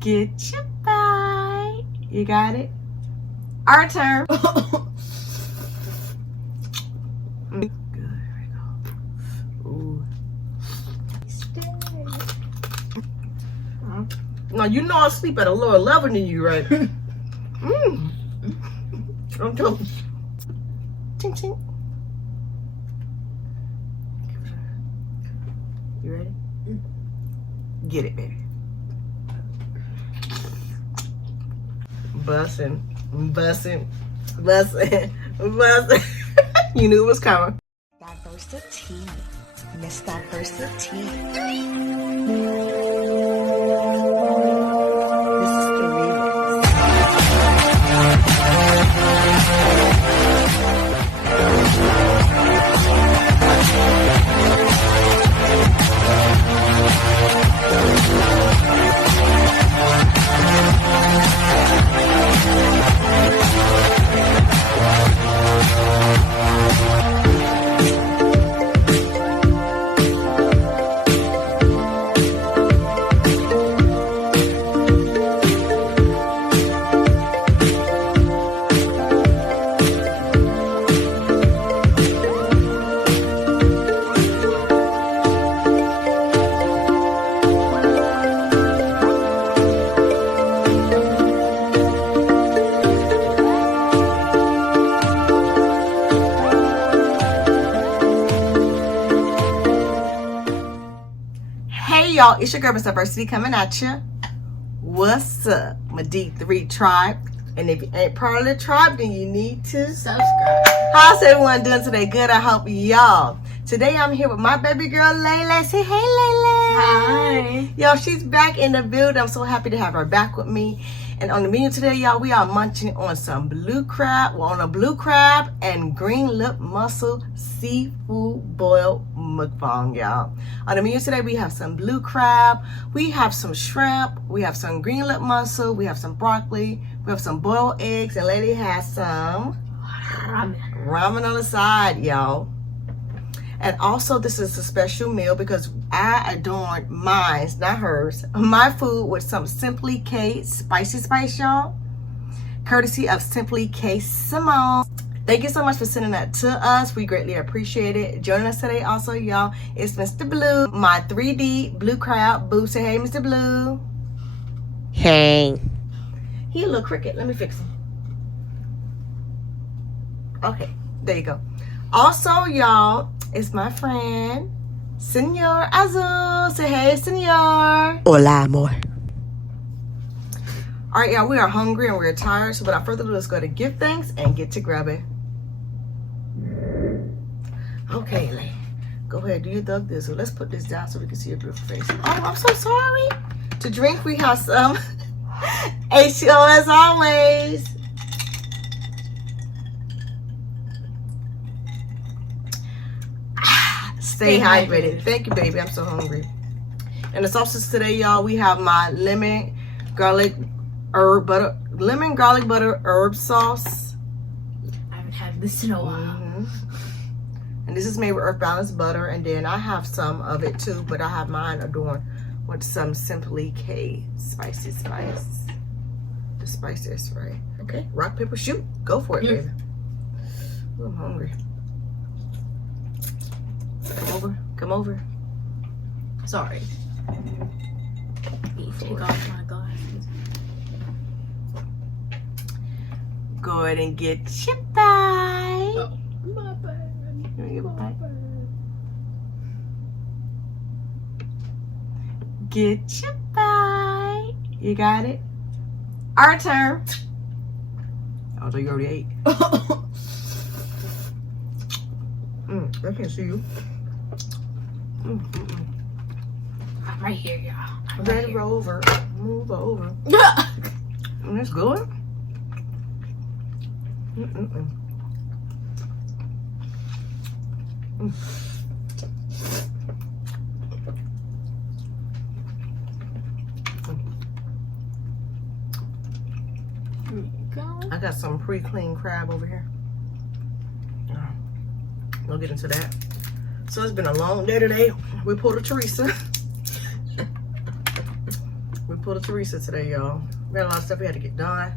Get your bite. You got it? Our turn. Good. Here we go. Ooh. Now you know I sleep at a lower level than you, right? I'm telling you. Ching ching. You ready? Get it, baby. Bussin', bussin', bussin', bussin'. You knew it was coming. Diversity. Miss Diversity. This is the remix. Y'all, it's your girl Miss Diversity coming at you. What's up, my D3 tribe? And if you ain't part of the tribe, then you need to subscribe. How's everyone doing today? Good, I hope y'all. Today I'm here with my baby girl Lele. Say hey, Lele. Hi. Y'all, she's back in the build. I'm so happy to have her back with me. And on the menu today, y'all, we are munching on some blue crab. Well, on a blue crab and green lip mussel seafood boiled mukbang, y'all. On the menu today, we have some blue crab, we have some shrimp, we have some green lip mussel, we have some broccoli, we have some boiled eggs, and Lady has some ramen on the side, y'all. And also, this is a special meal because I adorned mine's, not hers, my food with some Simply K spicy spice, y'all. Courtesy of Simply K Simone. Thank you so much for sending that to us. We greatly appreciate it. Joining us today also, y'all, is Mr. Blue, my 3D blue crowd boo. Say hey, Mr. Blue. Hey. He a little cricket. Let me fix him. Okay, there you go. Also, y'all, it's my friend, Senor Azul. Say hey, Senor. Hola, amor. All right, y'all, we are hungry and we're tired. So without further ado, let's go to give thanks and get to grabbing. Okay, Lay. Go ahead, do your thug this. So let's put this down so we can see your beautiful face. Oh, I'm so sorry. To drink, we have some H2O as always. Stay hydrated. Thank you, baby. I'm so hungry. And the sauces today, y'all, we have my lemon garlic butter herb sauce. I haven't had this in a while. And this is made with earth balanced butter. And then I have some of it too, but I have mine adorned with some Simply K spicy spice. The spice is right. Okay, rock, paper, shoot. Go for it, baby. Ooh, I'm hungry. Come over. Come over. Sorry. Take off my glasses. Go ahead and get your bite. Oh, my bad. You want to give a bite? Get your bite. You got it? Our turn. Although you already ate. I can't see you. I'm right here, y'all. I'm Ready right to here. roll over. Move over. That's good. I got some pre-cleaned crab over here. We'll get into that. So it's been a long day today. We pulled a Teresa. We pulled a Teresa today, y'all. We had a lot of stuff we had to get done.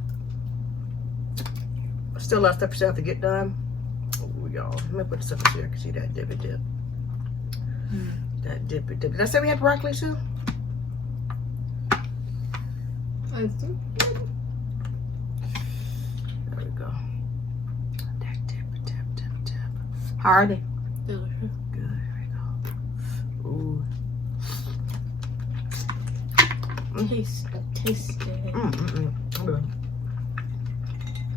Still a lot of stuff we still have to get done. Ooh, y'all. Let me put this up here. You can see that dippy dip. That dippy dip. Did I say we had broccoli too? I think. There we go. That dip. How are they? Delicious. Good. There we go. Ooh. Taste it. Good.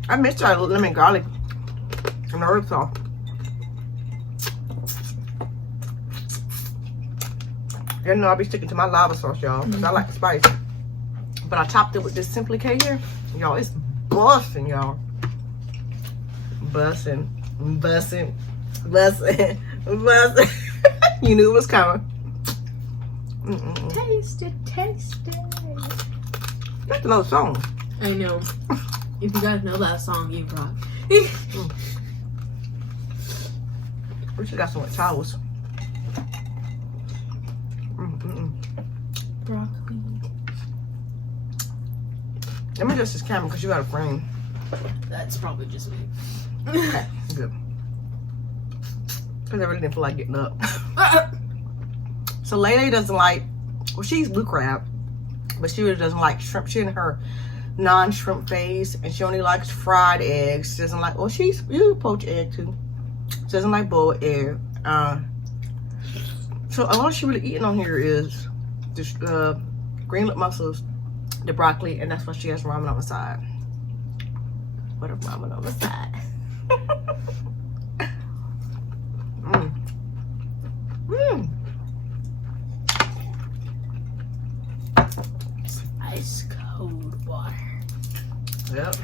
I missed our lemon garlic and herb sauce. You know I'll be sticking to my lava sauce, y'all, because I like the spice. But I topped it with this Simply K here. Y'all, it's busting, y'all. Busting. You knew it was coming. Taste it. That's another song. I know. If you guys know that song, you rock. We should got some with towels. Broccoli. Let me adjust this camera because you got a frame. That's probably just me. Okay, good. Because I really didn't feel like getting up. So Lele doesn't like, well, she's blue crab, but she really doesn't like shrimp. She's in her non-shrimp phase, and she only likes fried eggs. She doesn't like, well, you poach egg too. She doesn't like boiled egg. So all she really eating on here is this green lip mussels, the broccoli, and that's why she has ramen on the side. What a ramen on the side. Ice cold water. Yep.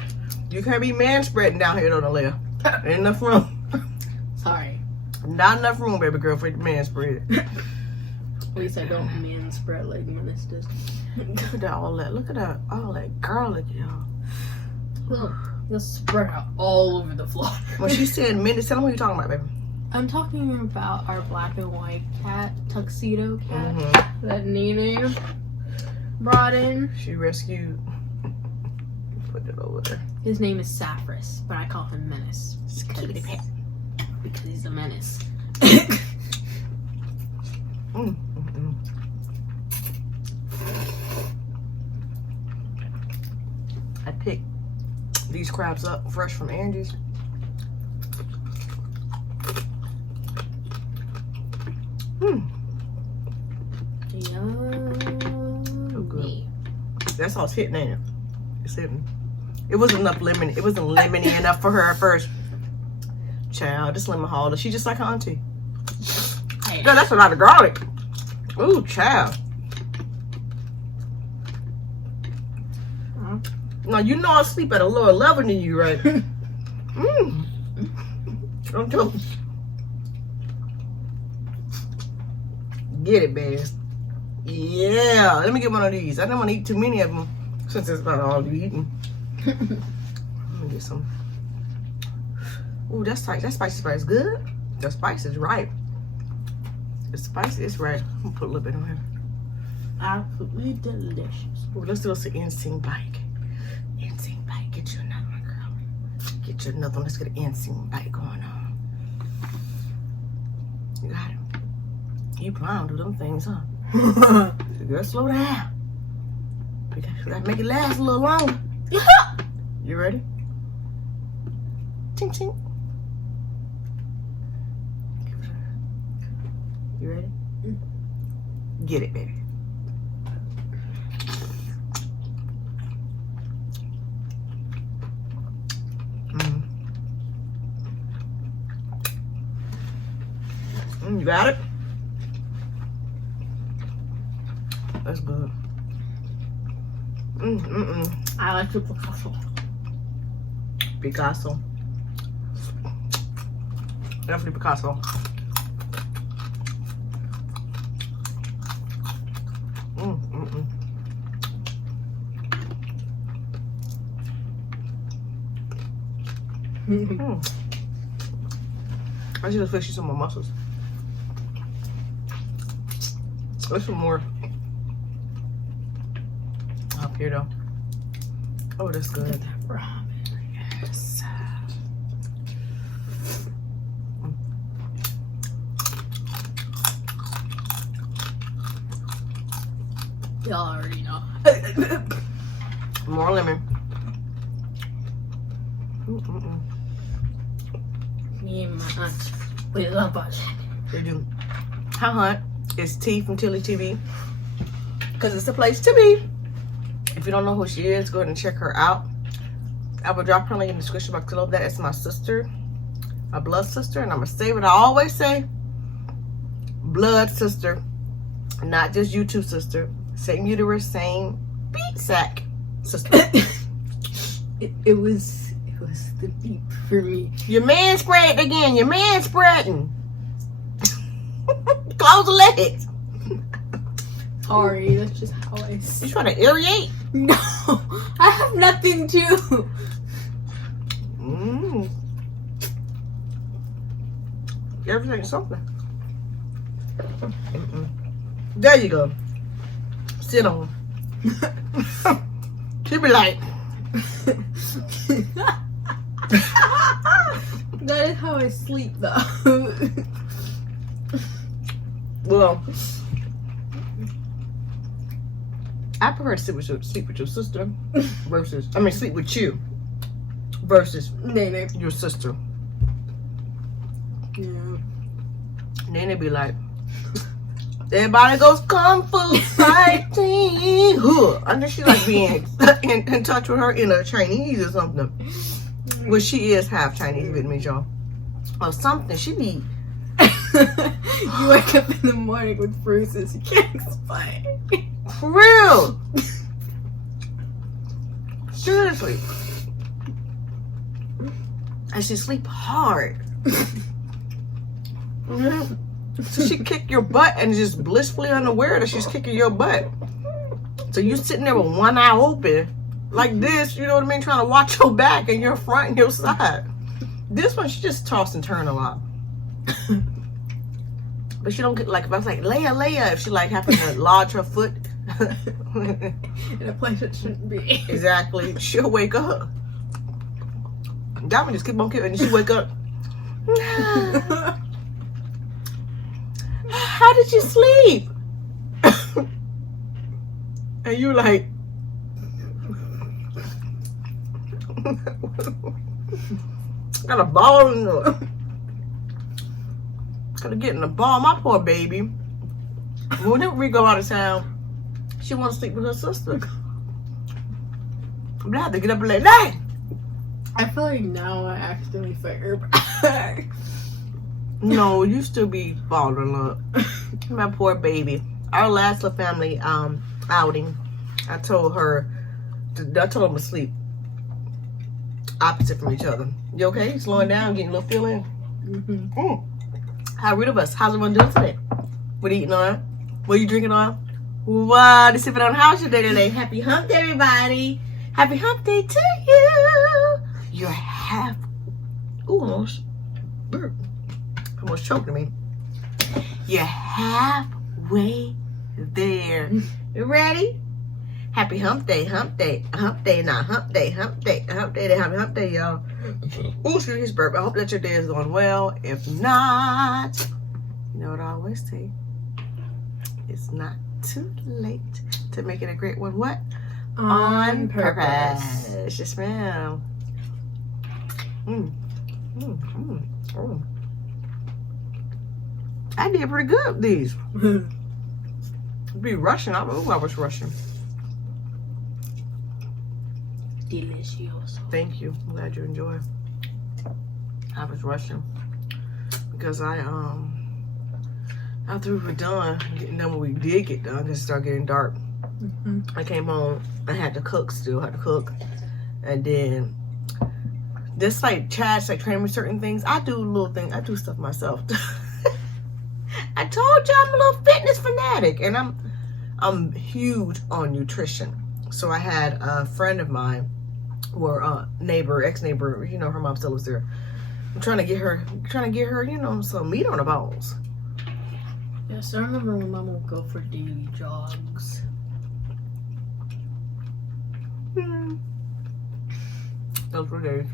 You can't be man spreading down here on the left. Ain't enough room. Sorry. Not enough room, baby girl, for the man spread. At least I don't man spread like ministers. Look at that, all that garlic, y'all. Look, just spread out all over the floor. When she said minutes, tell them what you're talking about, baby. I'm talking about our black and white cat, tuxedo cat, that NENE brought in. She rescued. Put it over there. His name is Saffris, but I call him Menace. Because he's a menace. I picked these crabs up fresh from Angie's. Yummy. So good. That's all it's hitting, ain't it? It's hitting. It wasn't enough lemon. It wasn't lemony enough for her at first. Child, this lemon holder. She just like her auntie. Girl, that's a lot of garlic. Ooh, child. Now, you know I sleep at a lower level than you, right? I'm telling you. Get it, baby. Yeah. Let me get one of these. I don't want to eat too many of them since it's about all you eating. Let me get some. Ooh, that spicy spice good. The spice is right. The spice is right. I'm gonna put a little bit on here. Absolutely delicious. Ooh, let's do this NSYNC bike. NSYNC bike. Get you another one, girl. Get you another one. Let's get an NSYNC bike going on. You got it. You plowing through them things, huh? Girl, slow down. We gotta make it last a little longer. You ready? Ching ching. You ready? Get it, baby. You got it? That's good. I like the Picasso. Picasso. Definitely Picasso. I should have fished you some more mussels. There's some more. up here though. Oh, that's Look good. at that ramen. Yes. Y'all already know. More lemon. Me and my aunt, we love our lemon. They do. Hi, Hunt. It's T from T&lee TV. Because it's the place to be. If you don't know who she is, go ahead and check her out. I will drop her link in the description box below. That is my sister, my blood sister, and I'm gonna say what I always say: blood sister, not just YouTube sister. Same uterus, same beat sack sister. it was the beep for me. Your man spread again. Your man spreading. Close the legs. Sorry, that's just how I You see. trying to irritate? No, I have nothing to. Everything's something. There you go. Sit on. She be like, That is how I sleep, though. well, I prefer to sleep with your sister versus, sleep with you versus Nene. your sister. Yeah. Nene be like, everybody goes kung fu fighting. I think she like being in touch with her inner Chinese or something. Well, she is half Chinese Vietnamese, y'all. Or something. She be. You wake up in the morning with bruises you can't explain. For real. Seriously. And she sleep hard. So she kick your butt and just blissfully unaware that she's kicking your butt. So you sitting there with one eye open like this, you know what I mean, trying to watch your back and your front and your side. This one, she just toss and turn a lot. But she don't get, like, if I was like, Leia, if she like happened to lodge her foot In a place it shouldn't be. exactly, she'll wake up. That one just keep on kicking and she wake up. How did you sleep? And you like, got a ball in the, gotta get in the ball. My poor baby. Whenever we go out of town, she wants to sleep with her sister. But I have to get up and like, hey! I feel like now I accidentally fight her back. No, you still be balling up. My poor baby. Our last little family outing, I told her them to sleep opposite from each other. You okay? Slowing down, getting a little feeling. How rid of us? How's everyone doing today? What are you eating on? What are you drinking on? What? They sipping on. How's your day today? Happy Hump Day, everybody. Happy Hump Day to you. You're half. Ooh, almost. Almost choking me. You're halfway there. You ready? Happy Hump Day, Hump Day, Hump Day, now Hump Day, Hump Day, Hump Day, happy Hump Day, y'all. Ooh, excuse me, burp. I hope that your day is going well. If not, you know what I always say. It's not too late to make it a great one. What? On purpose. Yes, ma'am. Oh. I did pretty good with these. Be rushing. I was rushing. Delicioso. Thank you. I'm glad you enjoy. I was rushing because after we were done, getting done what we did get done, because it started getting dark. I came home. I had to cook still. Had to cook, and then this like Chad's like training me certain things. I do little things. I do stuff myself. I told you I'm a little fitness fanatic, and I'm huge on nutrition. So I had a friend of mine, or ex-neighbor, you know, her mom still lives there. I'm trying to get her, you know, some meat on the bones. Yes, I remember when Mom would go for daily jogs. Those were days.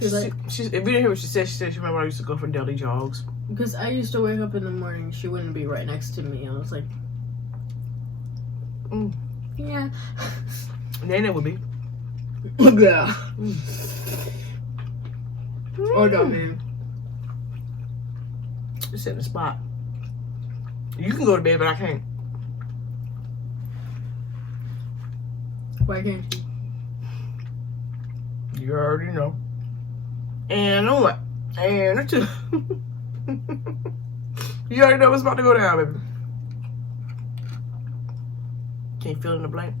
Cause If you didn't hear what she said she remember I used to go for daily jogs. Because I used to wake up in the morning, she wouldn't be right next to me. I was like, yeah. NENE would be. Yeah. Oh, no, man. Just sit in the spot. You can go to bed, but I can't. Why can't you? You already know. And on what? And a two. You already know what's about to go down, baby. Can you fill in the blank?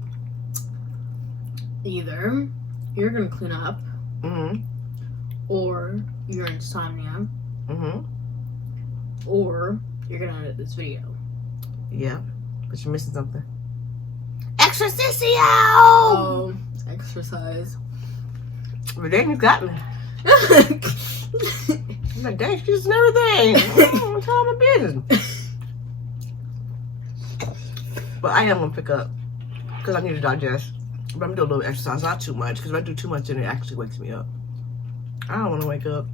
Either you're gonna clean up, or you're insomnia, or you're gonna edit this video. Yeah, but you're missing something. Exercisio! Oh, exercise. But then you got me. I'm like, dang, she's and everything. I'm telling my business. But I am gonna pick up because I need to digest. But I'm doing a little exercise, not too much, because if I do too much, then it actually wakes me up. I don't want to wake up.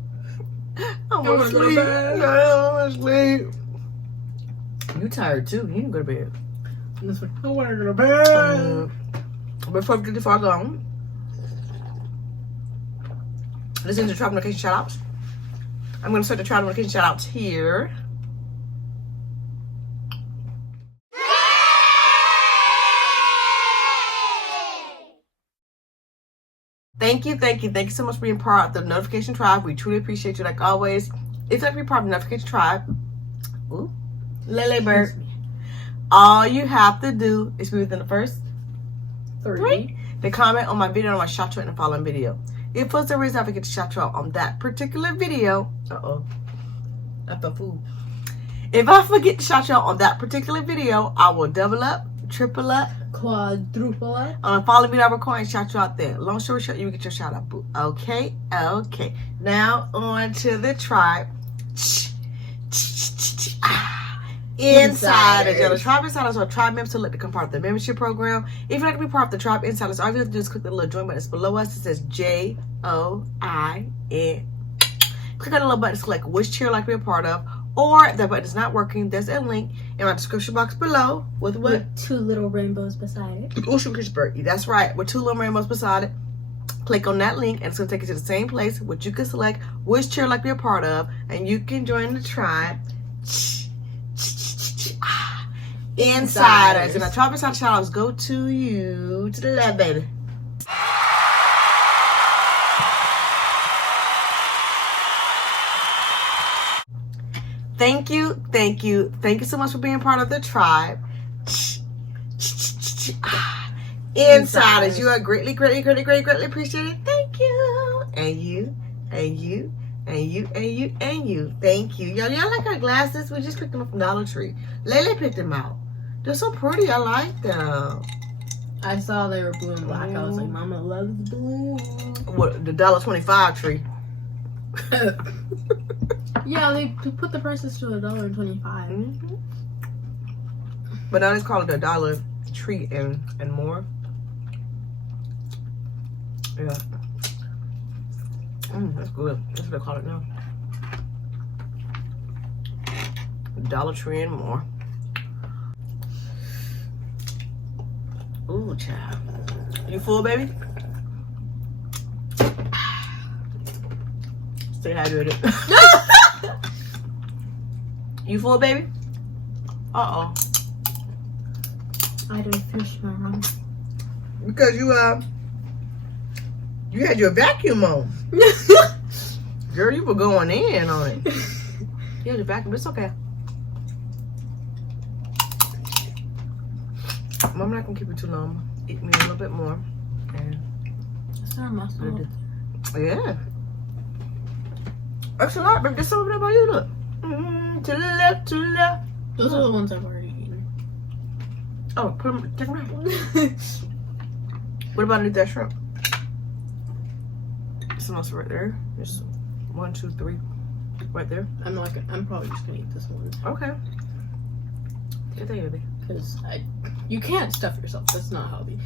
I want to sleep. I don't want to sleep. You tired too. You need to go to bed. I want to go to bed. Before we get too far gone, listen to Tribe Notification Shoutouts. I'm going to start the Tribe Notification Shoutouts here. Thank you so much for being part of the Notification Tribe. We truly appreciate you, like always. If you'd like to be part of the Notification Tribe, ooh, Lele Bird, all you have to do is be within the first 3 to comment on my video, on my Shoutout, and the following video. If for some reason I forget to shout you out on that particular video, that's the food. If I forget to shout you out on that particular video, I will double up, triple up, quadruple up. On a follow me that record and shout you out there. Long story short, you get your shout out, boo. Okay. Now on to the tribe. Insiders. The tribe insiders are tribe members who like to become part of the membership program. If you'd like to be part of the tribe insiders, all you have to do is click the little join button that's below us. It says JOIN. Click on the little button to select which tier you'd like to be a part of. Or if that button is not working, there's a link in my description box below with what? With 2 little rainbows beside it. Oh, that's right. With 2 little rainbows beside it. Click on that link and it's going to take you to the same place which you can select which tier you'd like to be a part of. And you can join the tribe. Insiders. And the tribe insider shoutouts go to you, to the left, baby. Thank you so much for being part of the tribe. Insiders, you are greatly appreciated. Thank you. And you. Thank you. Y'all like our glasses? We just picked them up from Dollar Tree. Lele picked them out. They're so pretty. I like them. I saw they were blue and black. I was like, Mama loves blue. What, the $1.25 tree? Yeah, they put the prices to $1.25. But now they call it a Dollar Tree and more. Yeah. That's good. That's what they call it now. Dollar Tree and more. Ooh, child. You full, baby? Stay hydrated. You full, baby? Uh-oh. I didn't finish my ramen. Because you had your vacuum on. Girl, you were going in on it. You had your vacuum, but it's okay. I'm not gonna keep it too long. Eat me a little bit more. And It's not muscle. yeah. That's a lot, baby. There's something about you, look. To the left, to the left. Those are the ones I've already eaten. Oh, put them, take them out. What about that shrimp? Some else right there. There's 1, 2, 3 right there. I'm probably just gonna eat this one. Okay. Yeah, there you go. Because You can't stuff yourself. That's not healthy.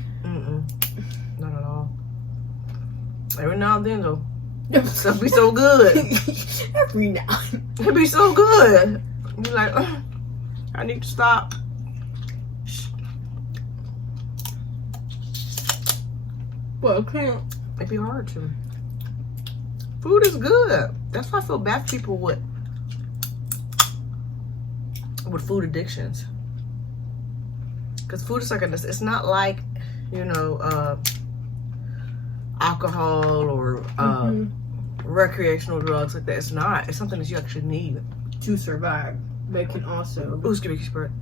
Not at all. Every now and then though, stuff be so good. Every now. It be so good. You're like, I need to stop. Well, I can't. It'd be hard to. Food is good. That's why I feel bad for people with food addictions. Because food is like it's not like, you know, alcohol or recreational drugs like that. It's not. It's something that you actually need To survive. They can also Ooh, excuse me, squirt.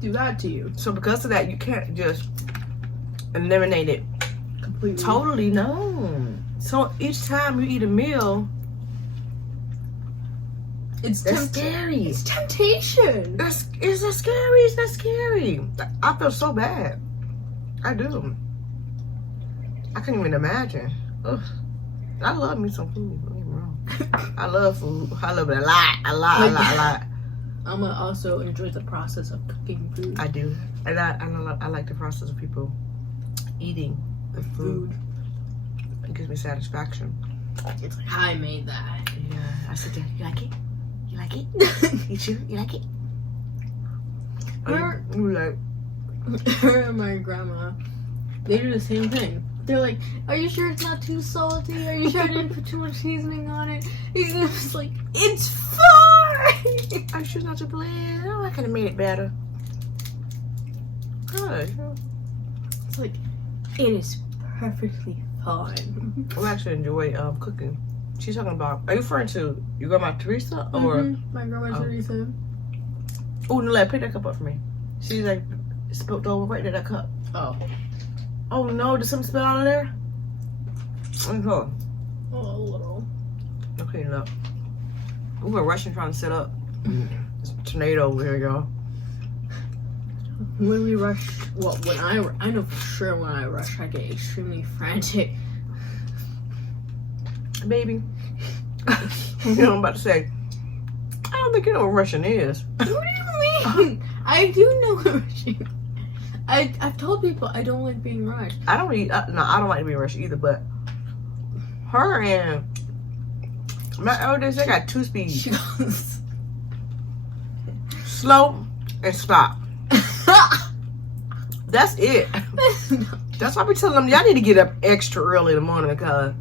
do that to you. So because of that, you can't just eliminate it Completely. totally. No. So each time you eat a meal, It's that's scary. It's temptation. It's that scary. It's that scary. I feel so bad. I do. I can't even imagine. Ugh. I love me some food. Don't get me wrong. I love food. I love it a lot. A lot. I'm gonna also enjoy the process of cooking food. I do. And I like the process of people eating the food. It gives me satisfaction. It's like, I made that. Yeah. I sit there. You like it? You like it? You sure? You like it? Her- You like? Her and my grandma, they do the same thing. They're like, are you sure it's not too salty? Are you sure I didn't put too much seasoning on it? He's just like, it's fine! I should not to blend. Oh, I could have made it better. Good. It's like, it is perfectly fine. I actually enjoy cooking. She's talking about. Are you referring to your grandma Teresa or? My grandma Teresa. Oh, no, pick that cup up for me. She's like spilled over right there, that cup. Oh. Oh no, did something spill out of there? Okay. Oh, a little. I'll clean it up. We were rushing trying to set up. It's a tornado over here, y'all. When we rush, well, I know for sure when I rush, I get extremely frantic. Baby. You know what I'm about to say? I don't think you know what rushing is. What do you mean? I do know what rushing. I've told people I don't like being rushed. I don't like to be rushed either, but her and my eldest, they got two speeds. She goes, Slow and stop. That's it. That's why I be telling them, y'all need to get up extra early in the morning because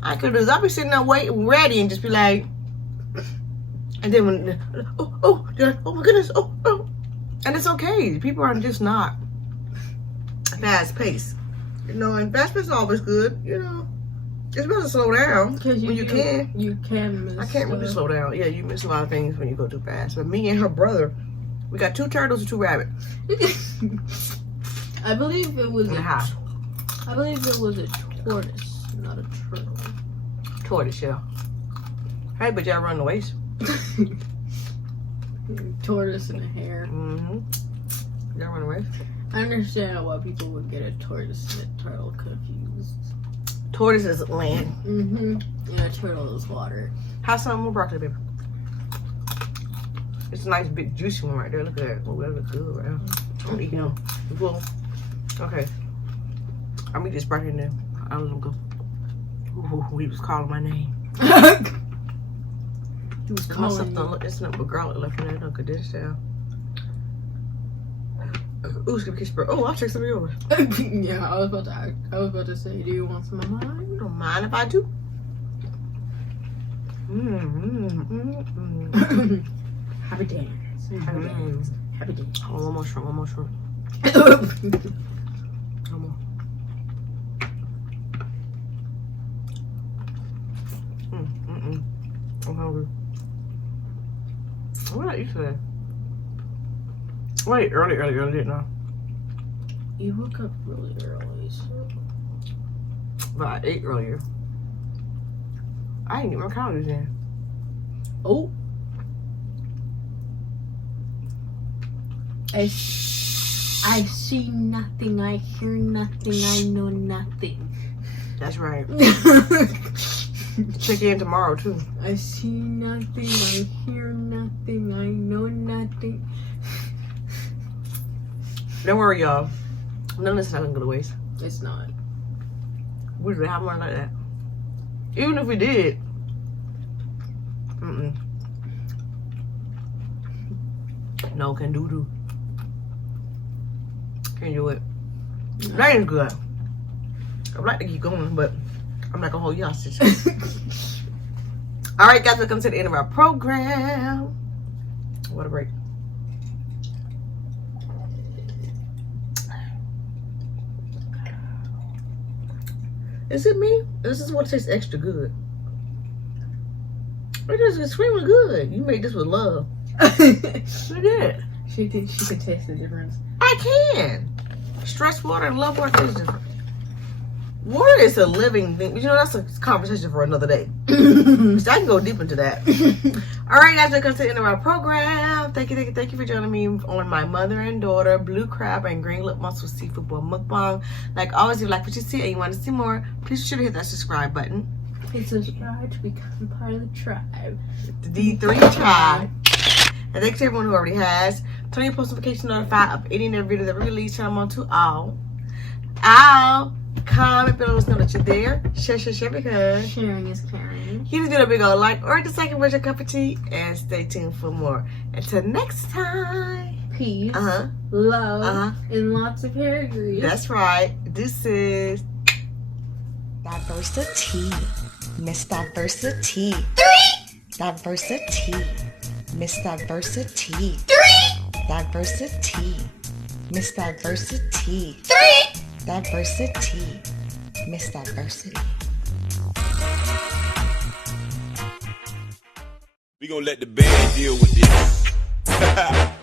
I could do is I be sitting there waiting, ready, and just be like, and then when, oh my goodness, oh. And it's okay. People are just not fast paced. You know, and fast paced is always good, you know. It's better to slow down when you can. You can miss. I can't really slow down. Yeah, you miss a lot of things when you go too fast. But me and her brother, we got 2 turtles and 2 rabbits. I believe it was In the house. I believe it was a tortoise, not a turtle. Tortoise, yeah. Hey, but y'all run the waist. Tortoise and a hare. Mm-hmm. Y'all run the waist. I understand why people would get a tortoise and a turtle confused. Tortoise is land. And a turtle is water. Have some more broccoli, baby. It's a nice big juicy one right there. Look at that. Oh, that looks good right now. I'm eating them. Cool. Okay. I'm eat this broccoli in there. I'll let him go. Ooh, he was calling my name. He was Myself calling don't look. There's nothing but garlic left in there. Look at this down. Ooh, it's gonna kiss bro. Oh, I'll take some of yours. Yeah, I was about to say, do you want some of mine? Don't mind if I do. Happy dance. Happy dance. Happy dance. Oh, one more shrimp. One more shrimp. One more. I'm hungry. What did I eat today? Wait, early, didn't I? You woke up really early, so. But I ate earlier. I didn't get my calories in. Oh. I see nothing, I hear nothing, I know nothing. That's right. Check in tomorrow too. I see nothing, I hear nothing, I know nothing. Don't worry, y'all. None of this is not gonna go to waste. It's not. We don't have one like that. Even if we did. No, can do. Can't do it. That ain't good. I'd like to keep going, but I'm not gonna hold you hostage. Alright, guys, welcome to the end of our program. What a break. Is it me? This is what tastes extra good. It is extremely good. You made this with love. Look at it. She can taste the difference. I can. Stress water and love water tastes different. Water is a living thing. You know, that's a conversation for another day. So I can go deep into that. All right, guys, welcome to the end of our program. Thank you for joining me on my mother and daughter blue crab and green lip mussel seafood boil mukbang. Like always, if you like what you see and you want to see more, please be sure to hit that subscribe button. Please subscribe to become part of the tribe. The D3 tribe. And thanks to everyone who already has. Turn your post notification notified of any and every video that we release. Turn them on to all. Comment below, let us know that you're there. Share because Sharing is caring. you just get a big old like or just like a cup of tea and stay tuned for more. Until next time. Peace, love, and lots of hair grease. That's right. This is Diversity. Miss Diversity. 3. Diversity. Miss Diversity. 3. Diversity. Miss Diversity. 3. Diversity. Miss Diversity. We gonna let the band deal with this.